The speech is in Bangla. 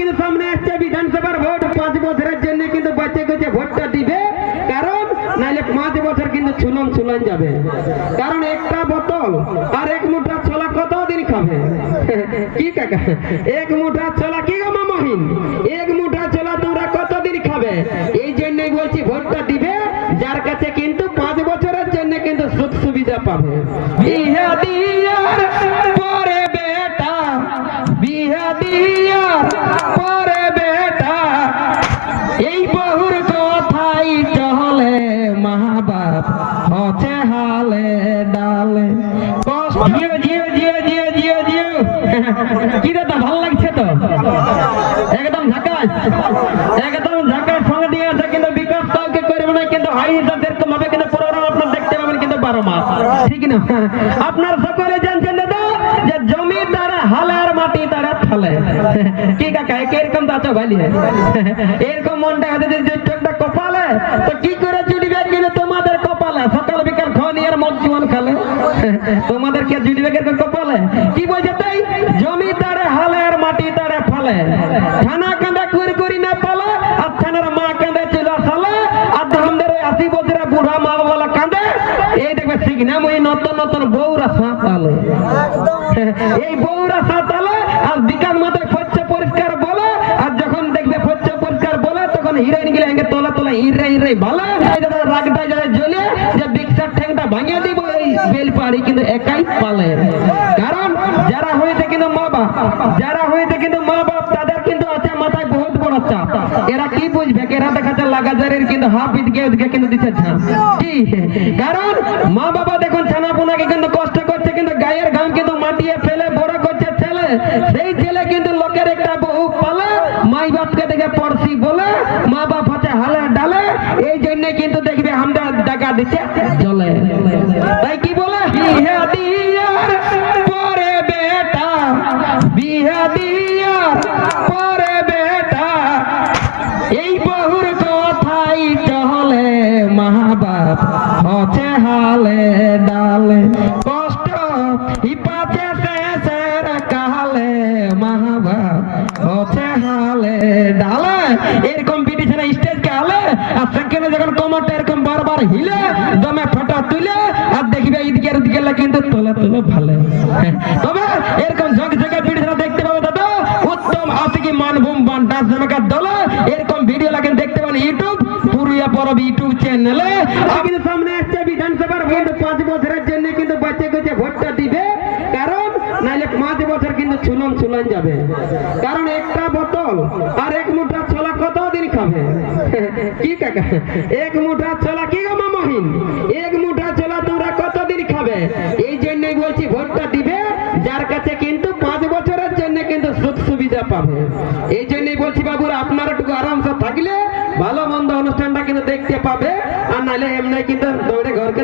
কিন্তু সামনে আসছে বিধানসভার ভোট, 5 বছরের জন্য কিন্তু বাচ্চা কাছে ভোটটা দিবে, কারণ নাইলে 5 বছর কিন্তু ছুলান যাবে। কারণ একটা বোতল আর 1 মুঠা ছোলা কতদিন খাবে? কি কাকা, 1 মুঠা ছোলা কি গো মামাহীন, 1 মুঠা ছোলা তোমরা কতদিন খাবে? এই জন্যই বলছি ভোটটা দিবে যার কাছে কিন্তু 5 বছরের জন্য কিন্তু সুখ সুবিধা পাবে। বিহা দিয়ার পরে বেটা, বিহা দিয়ার পরে বেটা, এই বহুর কথাই চলে, মা বাপ হচ্ছে হালে ডালে। জিও জিও জিও জিও জিও জিও, কি দাদা ভালো লাগছে তো? একদম ঝাকাস, একদম ঝাকাস সঙ্গে দিয়ে আছে কিন্তু বিকাশ কাউকে করবে না, কিন্তু হাই হিসাবের ভাবে কিন্তু প্রোগ্রাম আপনার দেখতে পাবেন কিন্তু 12 মাস, ঠিক না? আপনার সকলে জানছেন দাদা যে জমি তারা হালে আর মাটি তারা ফলে। কি কাকা এরকম তো আছো ভাই, এরকম মনটা হাতে যে চোখটা কপালে তো কি করে জুড়িবে কিন্তু তোমাদের কপালে, সকাল বিকাল খনি আর মদ জীবন খালে তোমাদের কে জুড়িবে কিন্তু কপালে। কি বলছে তাই, জমি তারে হালে আর মাটি তারে ফলে, থানা কাঁদা করি না পালে, আর থানার মা কাঁদে চুলা সালে, আর আমাদের 80 বছরের বুড়া মা বাবা কাঁদে। এই দেখবে ঠিক না, ওই নতুন নতুন বউরা সাঁতালে, এই বউরা সাঁতালে আর বিকাল মতো ফচ্ছ পরিষ্কার বলে, আর যখন দেখবে ফচ্ছ পরিষ্কার বলে তখন হিরোইন গিলে এঙ্গে তোলা তোলা ইরে ভালো রাগটা যারা জ্বলে যে বিক্সার ঠ্যাংটা ভাঙিয়ে দিব, এই বেল পাড়ি কিন্তু একাই পালে। কারণ যারা হয়েছে কিন্তু মা বাপ, যারা হয়েছে কিন্তু মা বাপ, তাদের কিন্তু আছে মাথায় বহুত বড় চাপ। এরা কি বুঝবে, এরা দেখাচ্ছে লাগাজারের কিন্তু হাফ ইদকে কিন্তু দিচ্ছে ছাপ। কি কারণ মা বাবা দেখুন ছানা পোনাকে কিন্তু কষ্ট করছে, কিন্তু গায়ের ঘাম কিন্তু মাটিয়ে ফেলে বড় করছে ছেলে, সেই ছেলে কিন্তু লোকের একটা বহু পালে, মাই বাপকে দেখে পড়ছি বলে, মা বাপ হচ্ছে হালে ডালে, এই জন্য কিন্তু দেখবে আমরা টাকা দিচ্ছে চলে। তাই কি বলে, বিহা দিয়ার পরে বেটা, বিহা দিয়ার পরে বেটা, এই বহুর কথাই চলে, মা বাপ হচ্ছে হালে ডালে, কষ্ট হিপাছে শেষের কালে, মা বাপ হচ্ছে হালে ডালে। এর কম্পিটিশনে স্টেজ কে হালে, আর সেখানে যখন কমারটা এরকম বারবার হিলে দমে ফটা তুলে, আর দেখবে ইদিকে গেলে কিন্তু তোলে তোলে ভালে। তবে এরকম ঝকঝকে ভিডিও দেখতে পাবো দাদা, উত্তম আশিকি মানভূম বান্টাস নামকার দলে, এরকম ভিডিও লাগেন দেখতে পাবেন ইউটিউব পুরুলিয়া পরব ইউটিউব চ্যানেলে। কিন্তু সামনে আসছে বিধানসভার ভোট, 5 বছরের জন্য কিন্তু বাচ্চা কাছে ভোটটা দিবে, কারণ নাইলে 5 বছর কিন্তু ছুলান যাবে। কারণ একটা বোতল আর 1 মুঠা ছোলা কতদিন খাবে? কি কাকা, 1 মুঠা ছোলা কি গো মামাহীন, 1 মুঠা ছোলা তোমরা কতদিন খাবে? এই জন্যই বলছি ভোটটা দিবে যার কাছে কিন্তু 5 বছরের জন্য কিন্তু সুখ সুবিধা পাবে। এই জন্যই বলছি বাবুরা, আপনারা একটু আরামসে থাকলে ভালো মন্দ অনুষ্ঠানটা কিন্তু দেখতে পাবে, আর নাহলে এমনি কিন্তু দৌড়ে ঘরকে